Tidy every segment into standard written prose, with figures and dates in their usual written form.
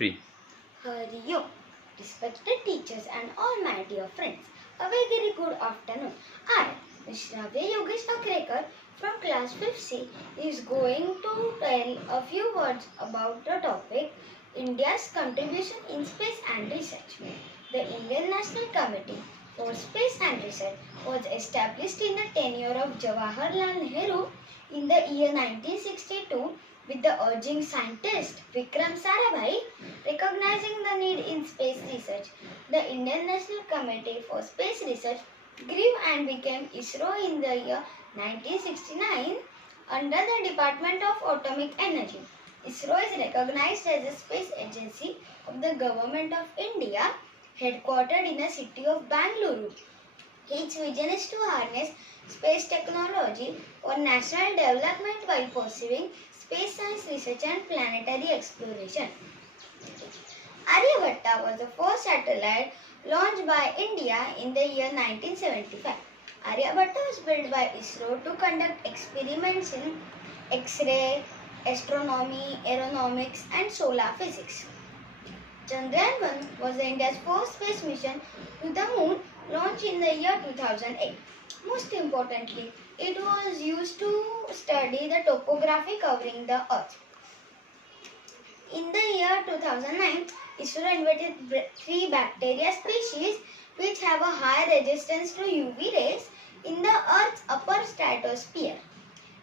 3. Hari Om. Respected teachers and all my dear friends, a very good afternoon. I, Shravya Yogesh Akrekar from class 5C, is going to tell a few words about the topic India's contribution in space and research. The Indian National Committee for Space and Research was established in the tenure of Jawaharlal Nehru in the year 1962 with the urging scientist Vikram Sarabhai recognizing the need in space research. The Indian National Committee for Space Research grew and became ISRO in the year 1969 under the Department of Atomic Energy. ISRO is recognized as a space agency of the Government of India, headquartered in the city of Bangalore. Its vision is to harness space technology for national development by pursuing space science research and planetary exploration. Aryabhatta was the first satellite launched by India in the year 1975. Aryabhatta was built by ISRO to conduct experiments in X-ray, astronomy, aeronautics and solar physics. Chandrayaan-1 was India's first space mission to the moon, launched in the year 2008. Most importantly, it was used to study the topography covering the Earth. In the year 2009, ISRO invented 3 bacteria species which have a high resistance to UV rays in the Earth's upper stratosphere.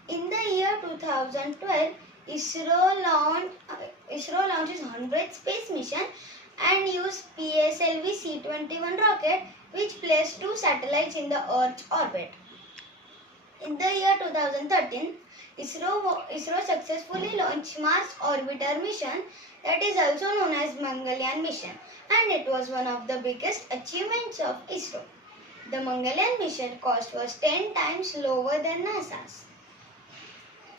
In the year 2012, ISRO launches 100th space mission and used PSLV C-21 rocket which placed 2 satellites in the Earth's orbit. In the year 2013, ISRO successfully launched Mars Orbiter mission, that is also known as Mangalyaan mission, and it was one of the biggest achievements of ISRO. The Mangalyaan mission cost was 10 times lower than NASA's.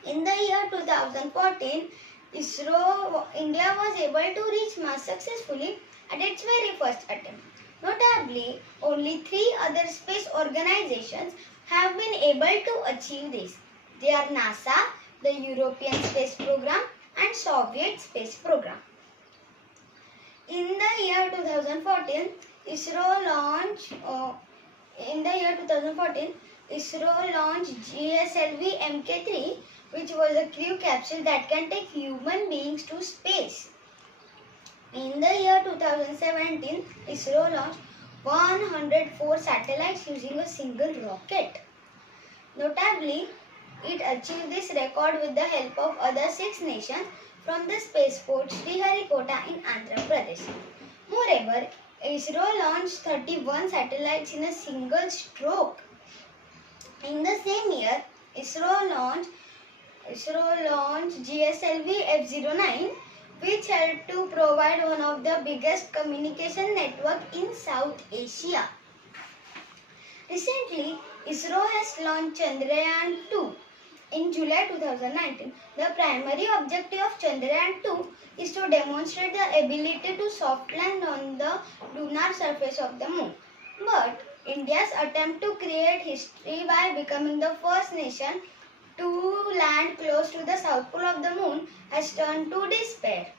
In the year 2014, India was able to reach Mars successfully at its very first attempt. Notably, only 3 other space organizations have been able to achieve this. They are NASA, the European Space Program and Soviet Space Program. In the year 2014, ISRO launched GSLV Mk3, which was a crew capsule that can take human beings to space. In the year 2017, ISRO launched 104 satellites using a single rocket. Notably, it achieved this record with the help of other 6 nations from the spaceport Sriharikota in Andhra Pradesh. Moreover, ISRO launched 31 satellites in a single stroke. In the same year, ISRO launched GSLV F09, which helped to provide one of the biggest communication network in South Asia. Recently, ISRO has launched Chandrayaan-2. In July 2019, the primary objective of Chandrayaan-2 is to demonstrate the ability to soft land on the lunar surface of the moon. But India's attempt to create history by becoming the first nation to land close to the south pole of the moon has turned to despair.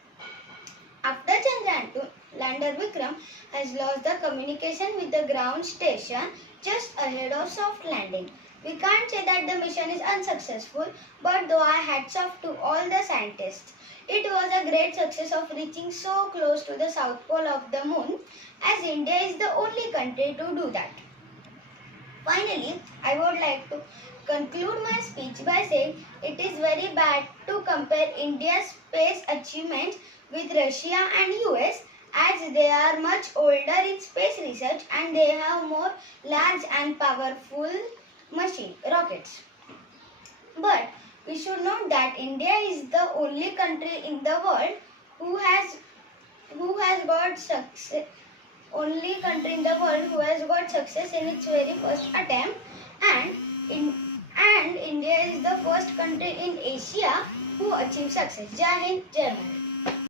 After Chandrayaan-2, lander Vikram has lost the communication with the ground station just ahead of soft landing. We can't say that the mission is unsuccessful, but though I hats off to all the scientists. It was a great success of reaching so close to the south pole of the moon, as India is the only country to do that. Finally, I would like to conclude my speech by saying it is very bad to compare India's space achievements with Russia and US, as they are much older in space research and they have more large and powerful rockets. But we should note that India is the only country in the world who has got success in its very first attempt, and India is the first country in Asia who achieved success. Jai Hind, Jai Bharat.